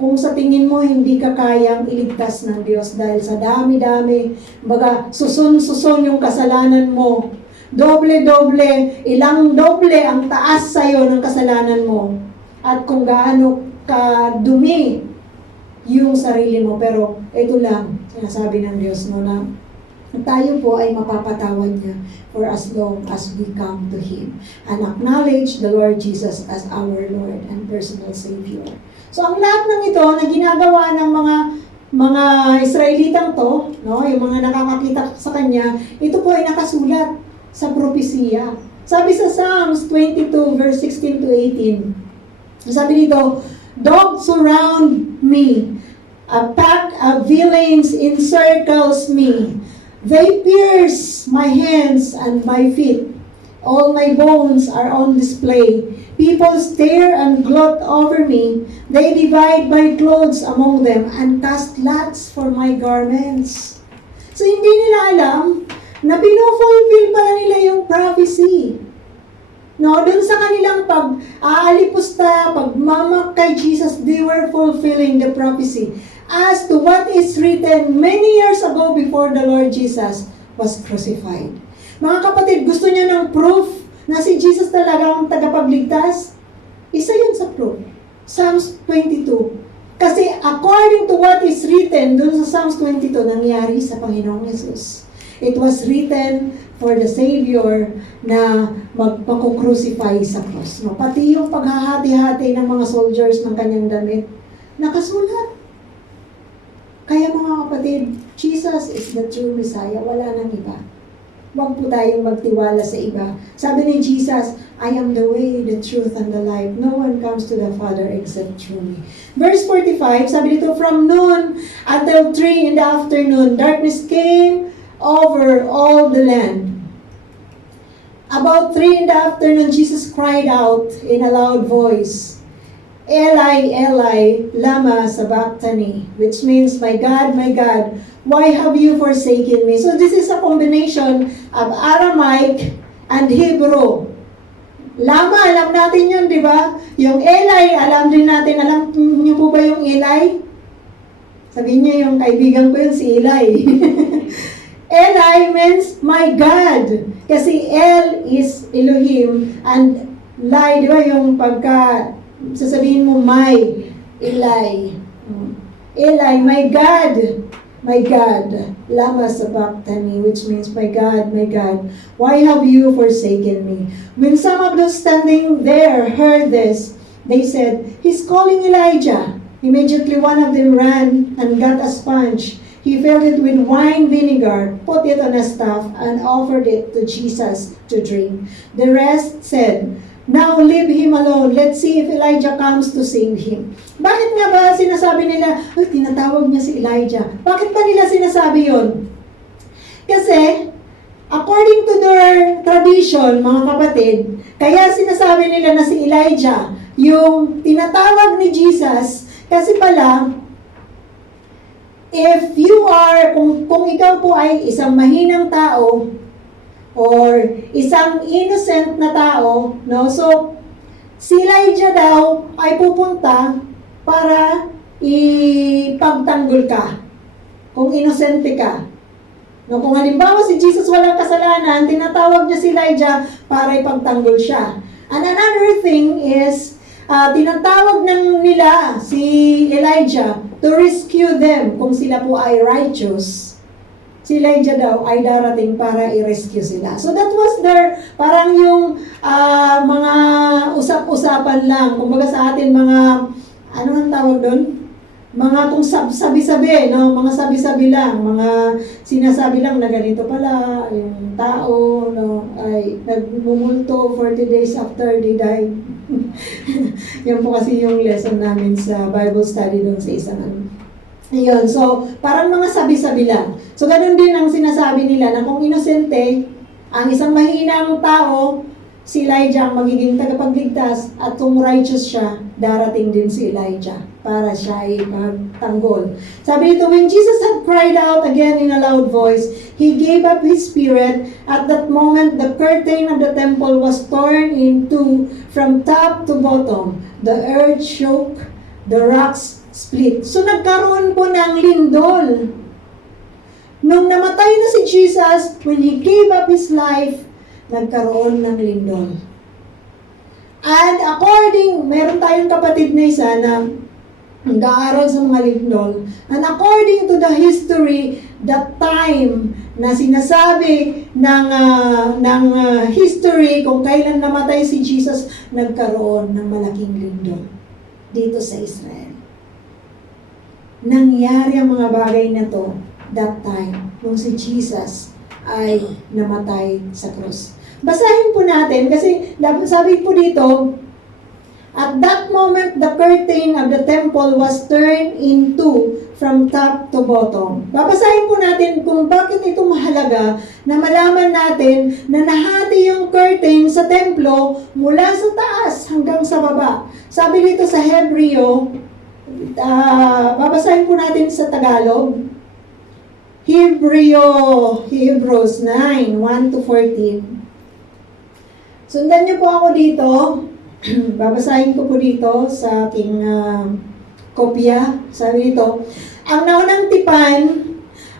kung sa tingin mo hindi ka kayang iligtas ng Diyos dahil sa dami-dami, baga susun yung kasalanan mo, doble-doble, ilang doble ang taas sa'yo ng kasalanan mo. At kung gaano ka dumi yung sarili mo. Pero ito lang, sinasabi ng Diyos no, na tayo po ay mapapatawad niya for as long as we come to Him and acknowledge the Lord Jesus as our Lord and personal Savior. So ang lahat ng ito na ginagawa ng mga mga Israelitang to, no, yung mga nakakakita sa kanya, ito po ay nakasulat sa propesiya. Sabi sa Psalms 22 verse 16 to 18. Sabi dito, dogs surround me. A pack of villains encircles me. They pierce my hands and my feet. All my bones are on display. People stare and gloat over me. They divide my clothes among them and cast lots for my garments. So hindi nila alam na pinofulfill pala nila yung prophecy. No, dun sa kanilang pag-aalipusta, pagmamak kay Jesus, they were fulfilling the prophecy as to what is written many years ago before the Lord Jesus was crucified. Mga kapatid, gusto niyo ng proof na si Jesus talaga ang tagapagligtas? Isa yun sa proof. Psalms 22. Kasi according to what is written dun sa Psalms 22, nangyari sa Panginoong Jesus. It was written for the Savior na magpako-crucify sa cross. No? Pati yung paghahati-hati ng mga soldiers ng kanyang damit, nakasulat. Kaya mga kapatid, Jesus is the true Messiah. Wala nang iba. Huwag po tayong magtiwala sa iba. Sabi ni Jesus, I am the way, the truth, and the life. No one comes to the Father except through me. Verse 45, sabi dito, from noon until 3 in the afternoon, darkness came over all the land. About 3 in the afternoon, Jesus cried out in a loud voice, Eli, Eli, lama sabachthani, which means, my God, why have you forsaken me? So this is a combination of Aramaic and Hebrew. Lama, alam natin yun, di ba? Yung Eli, alam din natin. Alam niyo po ba yung Eli? Sabihin niyo, yung kaibigan ko yun, si Eli. Eli means my God. Kasi El is Elohim and Lai, di ba, yung pagka sasabihin mo my, Eli. Eli, my God, lama sabachthani, which means, my God, why have you forsaken me? When some of those standing there heard this, they said, he's calling Elijah. Immediately one of them ran and got a sponge. He filled it with wine vinegar, put it on a staff, and offered it to Jesus to drink. The rest said, now leave him alone. Let's see if Elijah comes to save him. Bakit nga ba sinasabi nila, tinatawag niya si Elijah? Bakit pa nila sinasabi yun? Kasi, according to their tradition, mga kapatid, kaya sinasabi nila na si Elijah, yung tinatawag ni Jesus, kasi pala, if you are, kung ikaw po ay isang mahinang tao, or isang innocent na tao, no? So, si Elijah daw ay pupunta para ipagtanggol ka. Kung inosente ka. No, kung halimbawa si Jesus walang kasalanan, tinatawag niya si Elijah para ipagtanggol siya. And another thing is, tinatawag nila si Elijah to rescue them kung sila po ay righteous. Si Elijah daw ay darating para i-rescue sila. So that was their, parang yung mga usap-usapan lang. Kumbaga sa atin mga, ano ang tawag doon? Mga kung sabi-sabi, no? Mga sabi-sabi lang. Mga sinasabi lang na ganito pala, yung tao, no? Ay nagmumulto 40 days after they died. Yan po kasi yung lesson namin sa Bible study doon sa isang ano. Ayun, so parang mga sabi-sabi lang. So ganun din ang sinasabi nila na kung inosente, ang isang mahinang tao, si Elijah ang magiging tagapagligtas at kung righteous siya, darating din si Elijah para siya ay magtanggol. Sabi dito, when Jesus had cried out again in a loud voice, he gave up his spirit. At that moment, the curtain of the temple was torn in two from top to bottom. The earth shook, the rocks split. So nagkaroon po ng lindol. Nung namatay na si Jesus, when He gave up His life, nagkaroon ng lindol. And meron tayong kapatid na isa na nag-aaral sa mga lindol. And according to the history, the time na sinasabi ng history kung kailan namatay si Jesus, nagkaroon ng malaking lindol dito sa Israel. nangyari ang mga bagay na to that time, nung si Jesus ay namatay sa krus. Basahin po natin, kasi sabi po dito, at that moment, the curtain of the temple was turned into from top to bottom. Babasahin po natin kung bakit ito mahalaga na malaman natin na nahati yung curtain sa templo mula sa taas hanggang sa baba. Sabi dito sa Hebreo, babasahin po natin sa Tagalog, Hebrews 9, 1-14. Sundan niyo po ako dito. Babasahin ko po dito sa aking kopya. Sabi dito, ang naunang tipan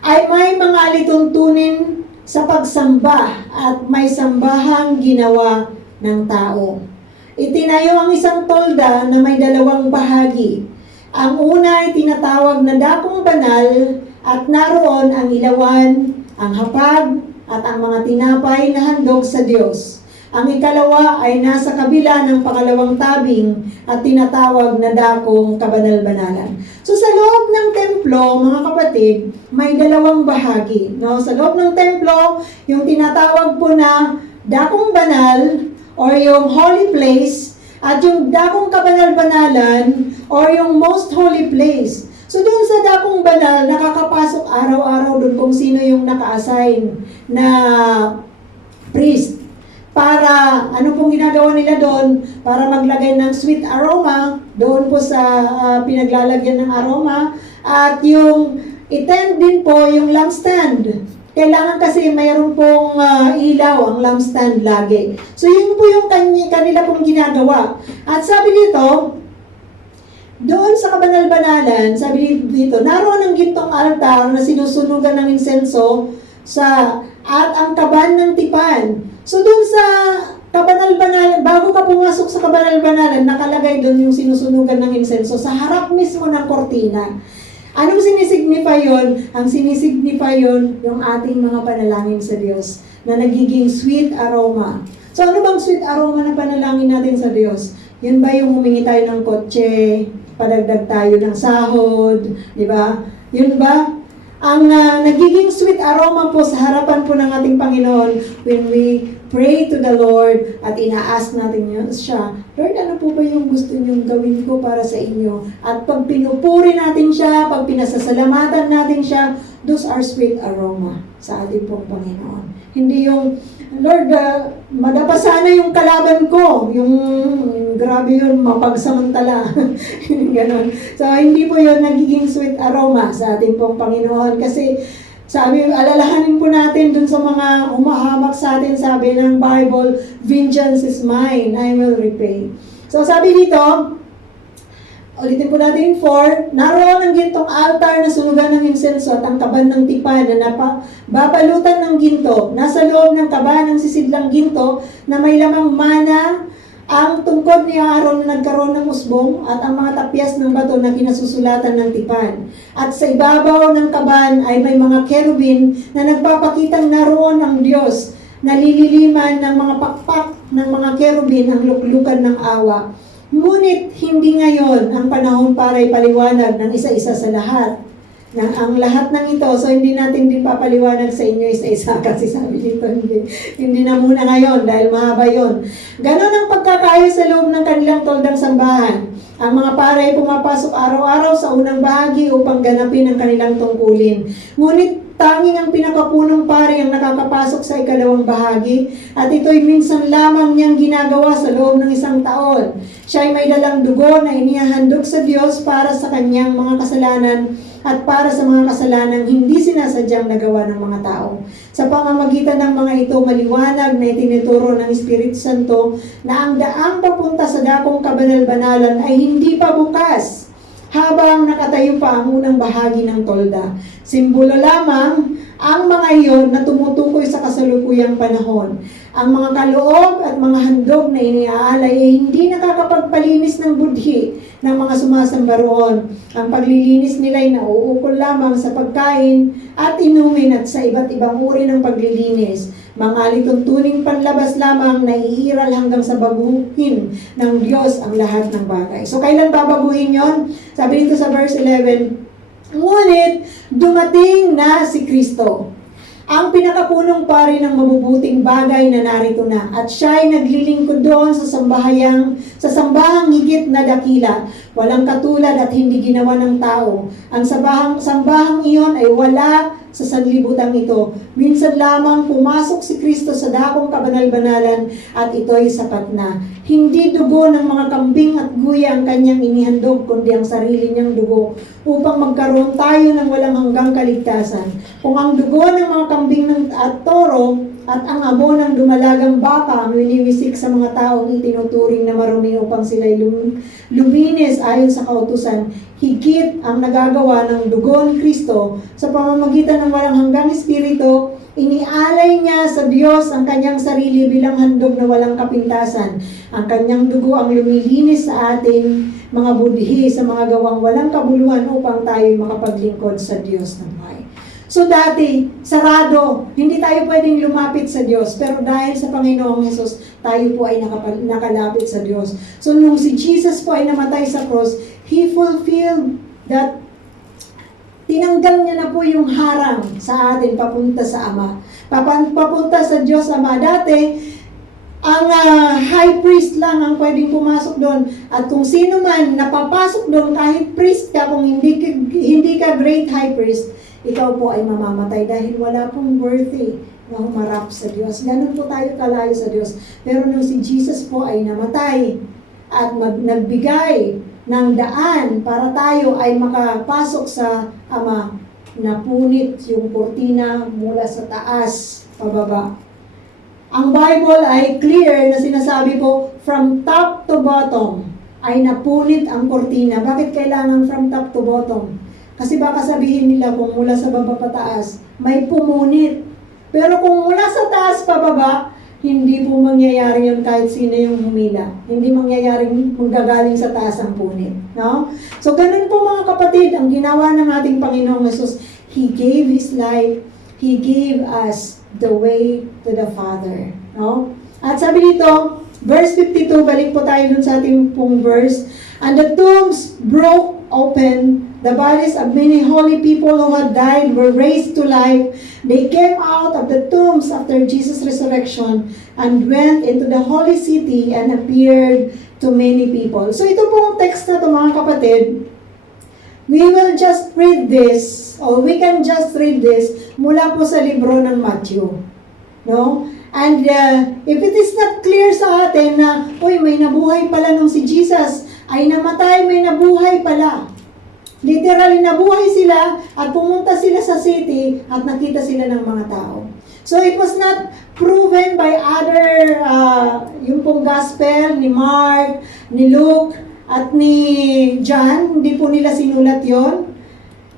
ay may mga alituntunin sa pagsamba at may sambahang ginawa ng tao. Itinayo ang isang tolda na may dalawang bahagi. Ang una ay tinatawag na dakong banal at naroon ang ilawan, ang hapag at ang mga tinapay na handog sa Diyos. Ang ikalawa ay nasa kabila ng pangalawang tabing at tinatawag na dakong kabanal-banalan. So sa loob ng templo, mga kapatid, may dalawang bahagi. No? Sa loob ng templo, yung tinatawag po na dakong banal or yung holy place at yung dakong kabanal-banalan or yung most holy place. So doon sa dakong banal, nakakapasok araw-araw doon kung sino yung naka-assign na priest. Para, ano pong ginagawa nila doon? Para maglagay ng sweet aroma, doon po sa pinaglalagyan ng aroma. At yung itend din po yung lampstand. Kailangan kasi mayroon pong ilaw ang lampstand lagi. So yun po yung kanila pong ginagawa. At sabi dito, doon sa kabanal-banalan, sabi dito, naroon ang gintong altar na sinusunugan ng insenso at ang kaban ng tipan. So doon sa kabanal-banalan, bago ka pumasok sa kabanal-banalan, nakalagay doon yung sinusunugan ng insenso sa harap mismo ng kortina. Anong sinisignify yun? Ang sinisignify yun yung ating mga panalangin sa Diyos na nagiging sweet aroma. So ano bang sweet aroma na panalangin natin sa Diyos? Yun ba yung humingi tayo ng kotse, padagdag tayo ng sahod, di ba? Yun ba? Ang nagiging sweet aroma po sa harapan po ng ating Panginoon when we pray to the Lord at ina-ask natin siya, Lord, ano po ba yung gusto niyong gawin ko para sa inyo? At pag pinupuri natin siya, pag pinasasalamatan natin siya, those are sweet aroma sa ating pong Panginoon. Hindi yung, Lord, madapa sana yung kalaban ko, yung grabe yun, mapagsamantala. Ganon. So, hindi po yun nagiging sweet aroma sa ating pong Panginoon. Kasi, sabi, alalahanin po natin dun sa mga umahamak sa atin, sabi ng Bible, vengeance is mine, I will repay. So, sabi dito, ulitin po natin 4, naroon ang gintong altar na sunugan ng insenso at ang kaban ng tipan na babalutan ng ginto. Nasa loob ng kaban ng sisidlang ginto na may lamang mana, ang tungkod ni Aaron na nagkaroon ng usbong at ang mga tapyas ng bato na kinasusulatan ng tipan. At sa ibabaw ng kaban ay may mga kerubin na nagpapakitang naroon ang Diyos. Nalililiman ng mga pakpak ng mga kerubin ang luklukan ng awa. Ngunit hindi ngayon ang panahon para ipaliwanag ng isa-isa sa lahat. Ang lahat ng ito, so hindi natin din papaliwanag sa inyo isa-isa kasi sabi dito, hindi na muna ngayon dahil mahaba yun. Ganon ang pagkakayo sa loob ng kanilang toldang sambahan. Ang mga pare ay pumapasok araw-araw sa unang bahagi upang ganapin ang kanilang tungkulin. Ngunit tanging ang pinakapunong pari ang nakakapasok sa ikalawang bahagi at ito'y minsan lamang niyang ginagawa sa loob ng isang taon. Siya ay may dalang dugo na inihahandog sa Diyos para sa kanyang mga kasalanan at para sa mga kasalanang hindi sinasadyang nagawa ng mga tao. Sa pamamagitan ng mga ito, maliwanag na itinuturo ng Espiritu Santo na ang daang papunta sa dakong kabanal-banalan ay hindi pa bukas habang nakatayo pa ang unang bahagi ng tolda. Simbolo lamang ang mga iyon na tumutukoy sa kasalukuyang panahon. Ang mga kaloob at mga handog na iniaalay ay hindi nakakapagpalinis ng budhi ng mga sumasamba roon. Ang paglilinis nila ay nauukol lamang sa pagkain at inumin at sa iba't ibang uri ng paglilinis. Mga alituntuning panlabas lamang na iiral hanggang sa baguhin ng Diyos ang lahat ng bagay. So, kailan babaguhin yon? Sabi dito sa verse 11, Ngunit, dumating na si Kristo, ang pinakapunong pari ng mabubuting bagay na narito na, at siya ay naglilingkod doon sa sambahang higit na dakila, walang katulad at hindi ginawa ng tao. Ang sambahang iyon ay wala sa sanlibutan ito. Minsan lamang pumasok si Kristo sa dakong kabanal-banalan at ito'y sapat na. Hindi dugo ng mga kambing at guya ang kanyang inihandog, kundi ang sarili niyang dugo upang magkaroon tayo ng walang hanggang kaligtasan. Kung ang dugo ng mga kambing at toro at ang abo ng dumalagang baka ang winiwisik sa mga taong itinuturing na marumi upang sila'y luminis ayon sa kautusan, higit ang nagagawa ng dugo ni Kristo sa pamamagitan ng walang hanggang espiritu. Inialay niya sa Diyos ang kanyang sarili bilang handog na walang kapintasan. Ang kanyang dugo ang lumilinis sa atin mga budhi sa mga gawang walang kabuluhan upang tayo makapaglingkod sa Diyos ng buhay. So dati, sarado, hindi tayo pwedeng lumapit sa Diyos, pero dahil sa Panginoong Hesus, tayo po ay nakalapit sa Diyos. So nung si Jesus po ay namatay sa cross, He fulfilled that. Tinanggal niya na po yung harang sa atin papunta sa Ama. Papunta sa Diyos Ama. Dati, ang high priest lang ang pwedeng pumasok doon. At kung sino man napapasok doon, kahit priest ka, kung hindi ka great high priest, ikaw po ay mamamatay dahil wala pong worthy na humarap sa Diyos. Ganun po tayo kalayo sa Diyos. Pero nung si Jesus po ay namatay at nagbigay ng daan para tayo ay makapasok sa Ama, napunit yung kurtina mula sa taas pababa. Ang Bible ay clear na sinasabi po, from top to bottom ay napunit ang kurtina. Bakit kailangan from top to bottom? Kasi baka sabihin nila kung mula sa baba pataas, may pumunit. Pero kung mula sa taas pababa, hindi po mangyayari yun kahit sino yung humila. Hindi mangyayari magagaling sa taas ang punit. No? So ganun po mga kapatid, ang ginawa ng ating Panginoong Hesus, He gave His life, He gave us the way to the Father. No? At sabi dito, verse 52, balik po tayo dun sa ating pong verse, and the tombs broke open, the bodies of many holy people who had died were raised to life. They came out of the tombs after Jesus' resurrection and went into the holy city and appeared to many people. So ito pong text na ito mga kapatid, we will just read this, or we can just read this mula po sa libro ng Matthew. No? And if it is not clear sa atin na, uy, may nabuhay pala nung si Jesus, ay namatay, may nabuhay pala. Literally, nabuhay sila at pumunta sila sa city at nakita sila ng mga tao. So, it was not proven by other, yung pong gospel ni Mark, ni Luke, at ni John. Hindi po nila sinulat yon.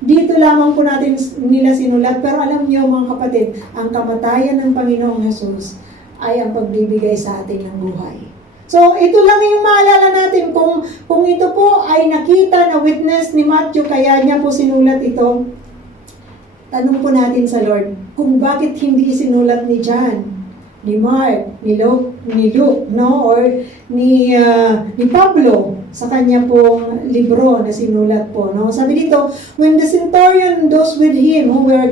Dito lamang po natin nila sinulat. Pero alam niyo mga kapatid, ang kamatayan ng Panginoong Hesus ay ang pagbibigay sa atin ng buhay. So, ito lang yung maalala natin. Kung ito po ay nakita na witness ni Matthew, kaya niya po sinulat ito, tanong po natin sa Lord, kung bakit hindi sinulat ni John, ni Mark, ni Luke, no? Or ni Pablo sa kanya pong libro na sinulat po. No? Sabi dito, when the centurion, those with him who were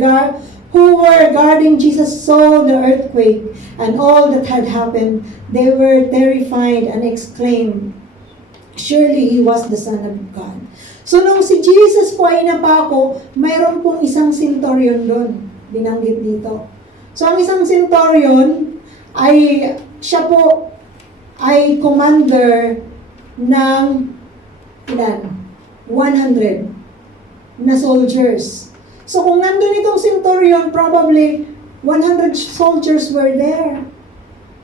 guarding Jesus saw the earthquake and all that had happened, they were terrified and exclaimed, surely He was the Son of God. So nung si Jesus po ay napako, mayroon pong isang centurion doon, binanggit dito. So ang isang centurion ay, siya po ay commander ng ilan? 100 na soldiers. So kung nandun itong centurion, probably 100 soldiers were there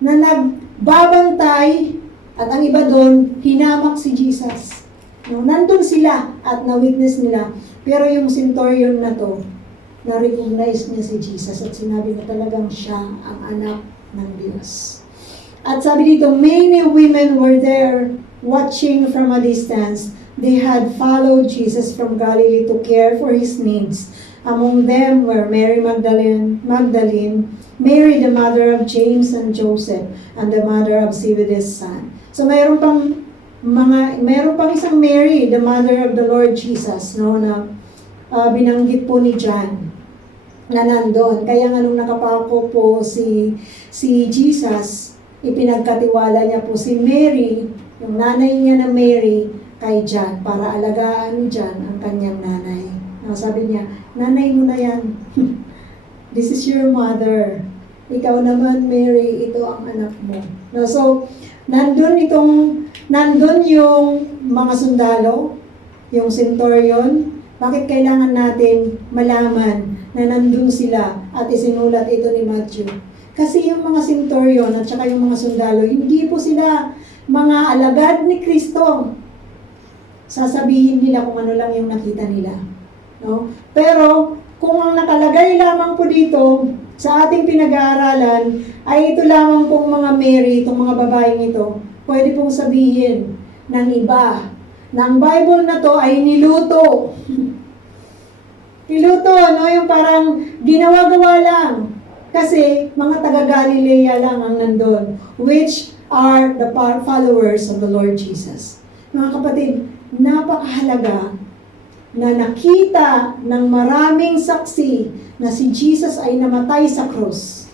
na nagbabantay at ang iba doon, hinamak si Jesus. No, nandun sila at na-witness nila. Pero yung centurion na to, na-recognize niya si Jesus at sinabi na talagang siya ang anak ng Diyos. At sabi dito, many women were there watching from a distance. They had followed Jesus from Galilee to care for His needs. Among them were Mary Magdalene, Mary the mother of James and Joseph, and the mother of Zebedee's son. So mayroon pang isang Mary, the mother of the Lord Jesus, no, na binanggit po ni John na nandun. Kaya nga nung nakapako po si Jesus, ipinagkatiwala niya po si Mary, yung nanay niya na Mary, kay John para alagaan ni John ang kanyang nanay. Sabi niya, nanay mo na yan. This is your mother. Ikaw naman, Mary, ito ang anak mo. No, so, nandun yung mga sundalo, yung centurion. Bakit kailangan natin malaman na nandun sila at isinulat ito ni Matthew? Kasi yung mga centurion at saka yung mga sundalo, hindi po sila mga alagad ni Kristo. Sasabihin nila kung ano lang yung nakita nila. No? Pero, kung ang nakalagay lamang po dito sa ating pinag-aaralan ay ito lamang pong mga Mary, itong mga babaeng ito, pwede pong sabihin ng iba na ang Bible na to ay niluto. Niluto, no? Yung parang ginawa-gawa lang. Kasi mga taga-Galilea lang ang nandun, which are the followers of the Lord Jesus. Mga kapatid, napakahalaga na nakita ng maraming saksi na si Jesus ay namatay sa krus.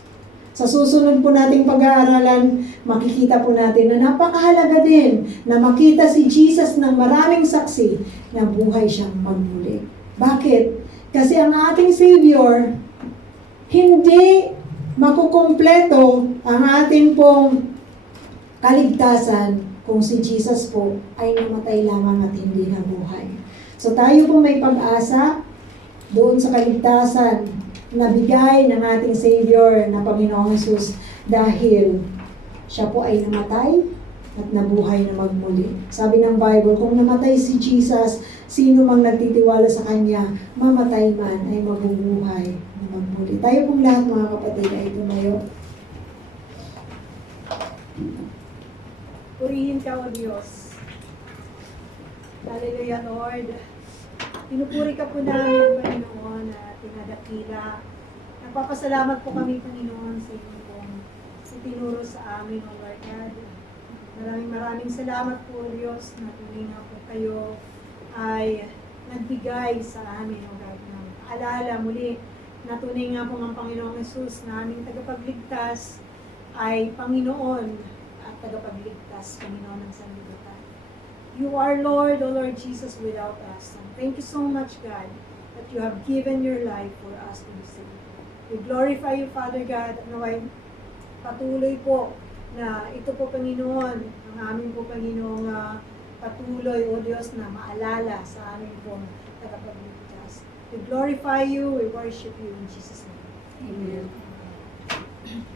Sa susunod po nating pag-aaralan, makikita po natin na napakahalaga din na makita si Jesus ng maraming saksi na buhay siyang magmuli. Bakit? Kasi ang ating Savior, hindi makukumpleto ang ating pong kaligtasan kung si Jesus po ay namatay lamang at hindi nabuhay. So tayo po may pag-asa doon sa kaligtasan na bigay ng ating Savior na Panginoong Jesus dahil siya po ay namatay at nabuhay na magmuli. Sabi ng Bible, kung namatay si Jesus, sino mang nagtitiwala sa Kanya, mamatay man ay mabubuhay na magmuli. Tayo pong lahat mga kapatid ay tumayo. Purihin ka, O Diyos. Hallelujah, Lord. Pinupuri ka po namin, Panginoon, at tinadakila. Nagpapasalamat po kami, Panginoon, sa inyo pong itinuro sa amin, O Lord God. Maraming salamat po, Diyos, na tuloy nga po kayo ay nagbigay sa amin, O God, ng paalala muli na tunay nga po ang Panginoong Jesus na aming tagapagligtas ay Panginoon at tagapagligtas, Panginoon ng sanlibutan. You are Lord, O Lord Jesus, without us. And thank you so much, God, that you have given your life for us to be saved. We glorify you, Father God, at naway patuloy po na ito po, Panginoon, ang aming po, Panginoong patuloy, O Diyos, na maalala sa aming pong tagapagligtas. We glorify you, we worship you in Jesus' name. Amen.